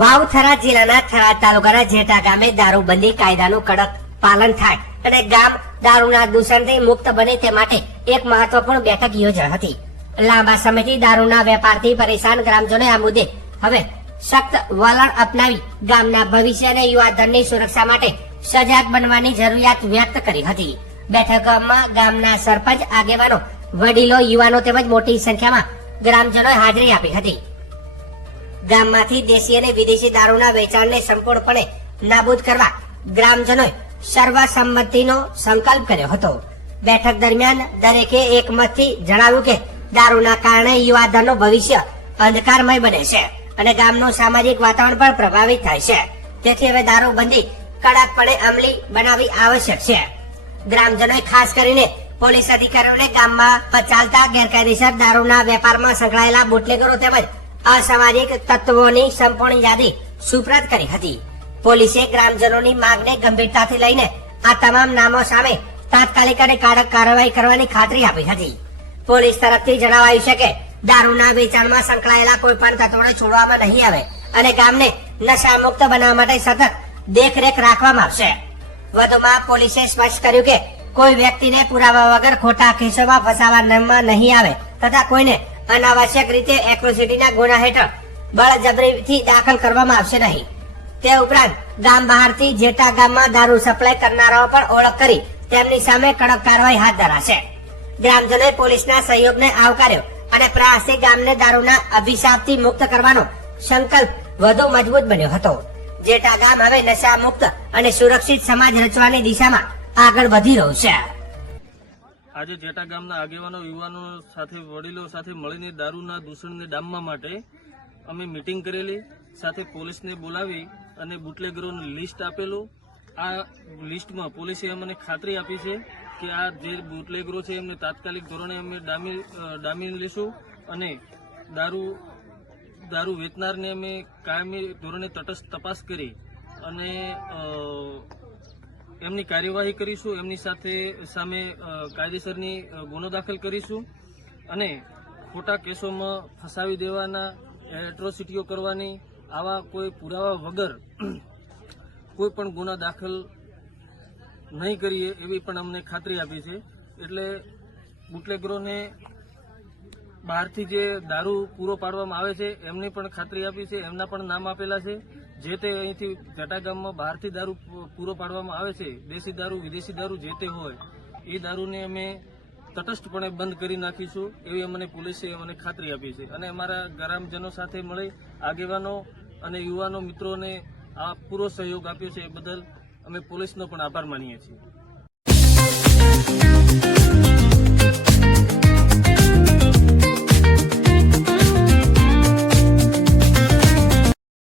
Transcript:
વાવથરા જિલ્લાના થરાદ તાલુકાના જેટા ગામે દારૂબંધી કાયદાનું કડક પાલન થાય અને ગામ દારૂના દૂષણથી મુક્ત બને તે માટે એક મહત્વપૂર્ણ બેઠક યોજાઈ હતી. લાંબા સમયથી દારૂના વેપારથી પરેશાન ગ્રામજનોએ આ મુદ્દે હવે સખ્ત વલણ અપનાવી ગામના ભવિષ્ય અને યુવાધનની સુરક્ષા માટે સજાગ બનવાની જરૂરિયાત વ્યક્ત કરી હતી. બેઠકમાં ગામના સરપંચ, આગેવાનો, વડીલો, યુવાનો તેમજ મોટી સંખ્યામાં ગ્રામજનોએ હાજરી આપી હતી. ગામમાંથી દેશી અને વિદેશી દારૂના વેચાણને સંપૂર્ણપણે નાબૂદ કરવા ગ્રામજનોએ સર્વસંમતિનો સંકલ્પ કર્યો હતો. બેઠક દરમિયાન દરેકે એકમતથી જણાવ્યું કે દારૂના કારણે યુવાધનનું ભવિષ્ય અંધકારમય બને છે અને ગામનું સામાજિક વાતાવરણ પણ પ્રભાવિત થાય છે. તેથી હવે દારૂબંધી કડકપણે અમલી બનાવવી આવશ્યક છે. ગ્રામજનોએ ખાસ કરીને પોલીસ અધિકારીઓને ગામમાં ચાલતા ગેરકાયદેસર દારૂના વેપારમાં સંકળાયેલા બુટલેગરો તેમજ અસામાજિક તત્વોની સંપૂર્ણ યાદી સુપ્રત કરી હતી. પોલીસે ગ્રામજનોની માંગને ગંભીરતાથી લઈને આ તમામ નામો સામે તાત્કાલિક અને કડક કાર્યવાહી કરવાની ખાતરી આપી હતી. પોલીસ તરફથી જણાવાયું છે કે, દારૂના વેચાણમાં સંકળાયેલા કોઈ પણ તત્વોને છોડવામાં નહીં આવે અને ગામને નશા મુક્ત બનાવવા માટે સતત દેખરેખ રાખવામાં આવશે. વધુમાં પોલીસે સ્પષ્ટ કર્યું કે, કોઈ વ્યક્તિને પુરાવા વગર ખોટા કેસોમાં ફસાવવામાં નહીં આવે તથા કોઈને અનાવશ્યક રીતે એક્રોસિટીના ગુના હેઠળ બળજબરીથી દાખલ કરવામાં આવશે નહીં. તે ઉપરાંત ગામ બહારથી જેટા ગામમાં દારૂ સપ્લાય કરનારાઓ પણ ઓળખ કરી તેમની સામે કડક કાર્યવાહી હાથ ધરાશે. ગ્રામજનોએ પોલીસના સહયોગને આવકાર્યો અને પ્રયાસથી ગામને દારૂના અભિશાપથી મુક્ત કરવાનો સંકલ્પ વધુ મજબૂત બન્યો હતો. જેટા ગામ હવે નશા મુક્ત અને સુરક્ષિત સમાજ રચવાની દિશામાં આગળ વધી રહ્યું છે. આજે જેટા ગામના આગેવાનો, યુવાનો સાથે, વડીલો સાથે મળીને દારૂના દૂષણને ડામવા માટે અમે મિટિંગ કરેલી. સાથે પોલીસને બોલાવી અને બુટલેગરોની લિસ્ટ આપેલું. આ લિસ્ટમાં પોલીસે અમને ખાતરી આપી છે કે આ જે બુટલેગરો છે, એમને તાત્કાલિક ધોરણે અમે ડામી ડામી લઈશું અને દારૂ દારૂ વેચનારને અમે કાયમી ધોરણે તટસ્થ તપાસ કરી અને એમની કાર્યવાહી કરીશું, એમની સાથે સામે કાયદેસરની ગુનો દાખલ કરીશું અને ખોટા કેસોમાં ફસાવી દેવાના એટ્રોસિટીઓ કરવાની, આવા કોઈ પુરાવા વગર કોઈ પણ ગુના દાખલ નહીં કરીએ એવી પણ અમને ખાતરી આપી છે. એટલે બુટલેગરોને બહારથી જે દારૂ પૂરો પાડવામાં આવે છે, એમની પણ ખાતરી આપી છે, એમના પણ નામ આપેલા છે. જે તે અહીંથી જટા ગામમાં બહારથી દારૂ પૂરો પાડવામાં આવે છે, દેશી દારૂ, વિદેશી દારૂ જે તે હોય, એ દારૂને અમે તટસ્થપણે બંધ કરી નાખીશું એવી અમને પોલીસે અમને ખાતરી આપી છે. અને અમારા ગ્રામજનો સાથે મળી આગેવાનો અને યુવાનો મિત્રોને આ પૂરો સહયોગ આપ્યો છે એ બદલ અમે પોલીસનો પણ આભાર માનીએ છીએ.